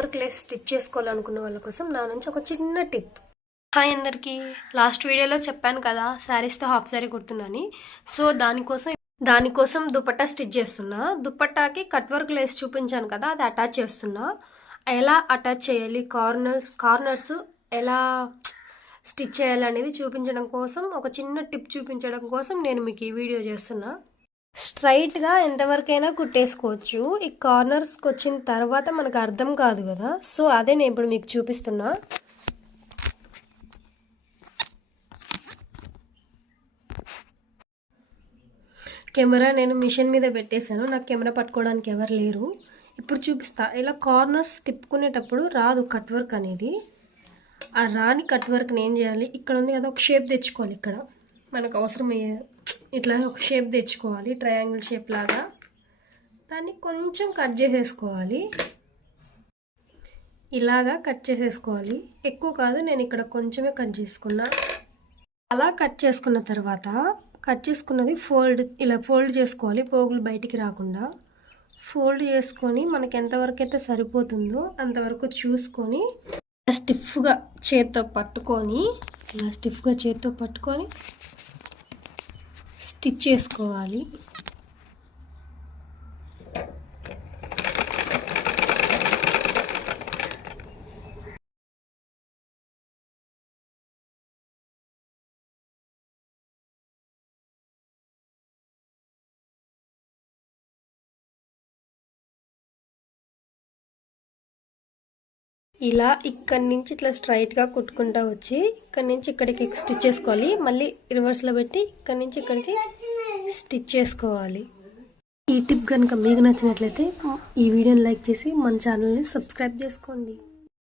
Work lace stitch చేసుకోవాలనుకున్న వాళ్ళ కోసం నా నుంచి ఒక చిన్న టిప్. హాయ్ అందరికీ. లాస్ట్ వీడియోలో చెప్పాను కదా శారీస్తో హాఫ్ శారీ కుడుతున్నాని. సో దానికోసం దుపట్టా స్టిచ్ చేస్తున్నా. దుపట్టాకి కట్ వర్క్ లేస్ చూపించాను కదా, అది అటాచ్ చేస్తున్నా. ఎలా అటాచ్ చేయాలి, కార్నర్స్ ఎలా స్టిచ్ చేయాలనేది చూపించడం కోసం, ఒక చిన్న టిప్ చూపించడం కోసం నేను మీకు ఈ వీడియో చేస్తున్నా. స్ట్రైట్గా ఎంతవరకైనా కుట్టేసుకోవచ్చు. ఈ కార్నర్స్కి వచ్చిన తర్వాత మనకు అర్థం కాదు కదా, సో అదే నేను ఇప్పుడు మీకు చూపిస్తున్నా. కెమెరా నేను మిషన్ మీద పెట్టేశాను, నాకు కెమెరా పట్టుకోవడానికి ఎవరు లేరు. ఇప్పుడు చూపిస్తా. ఇలా కార్నర్స్ తిప్పుకునేటప్పుడు రాదు కట్ వర్క్ అనేది. ఆ రాని కట్ వర్క్ని ఏం చేయాలి, ఇక్కడ ఉంది కదా ఒక షేప్ తెచ్చుకోవాలి. ఇక్కడ మనకు అవసరమయ్యే ఇట్లా ఒక షేప్ తెచ్చుకోవాలి, ట్రయాంగిల్ షేప్ లాగా. దాన్ని కొంచెం కట్ చేసేసుకోవాలి, ఇలాగా కట్ చేసేసుకోవాలి. ఎక్కువ కాదు, నేను ఇక్కడ కొంచెమే కట్ చేసుకున్నా. అలా కట్ చేసుకున్న తర్వాత కట్ చేసుకున్నది ఇలా ఫోల్డ్ చేసుకోవాలి, పోగులు బయటికి రాకుండా. ఫోల్డ్ చేసుకొని మనకి ఎంతవరకు అయితే సరిపోతుందో అంతవరకు చూసుకొని స్టిఫ్గా చేత్తో పట్టుకొని స్టిచ్ చేసుకోవాలి. ఇలా ఇక్కడి నుంచి ఇట్లా స్ట్రైట్గా కుట్టుకుంటూ వచ్చి ఇక్కడి నుంచి ఇక్కడికి స్టిచ్ చేసుకోవాలి. మళ్ళీ రివర్స్లో పెట్టి ఇక్కడి నుంచి ఇక్కడికి స్టిచ్ చేసుకోవాలి. ఈ టిప్ కనుక మీకు నచ్చినట్లయితే ఈ వీడియోని లైక్ చేసి మన ఛానల్ని సబ్స్క్రైబ్ చేసుకోండి.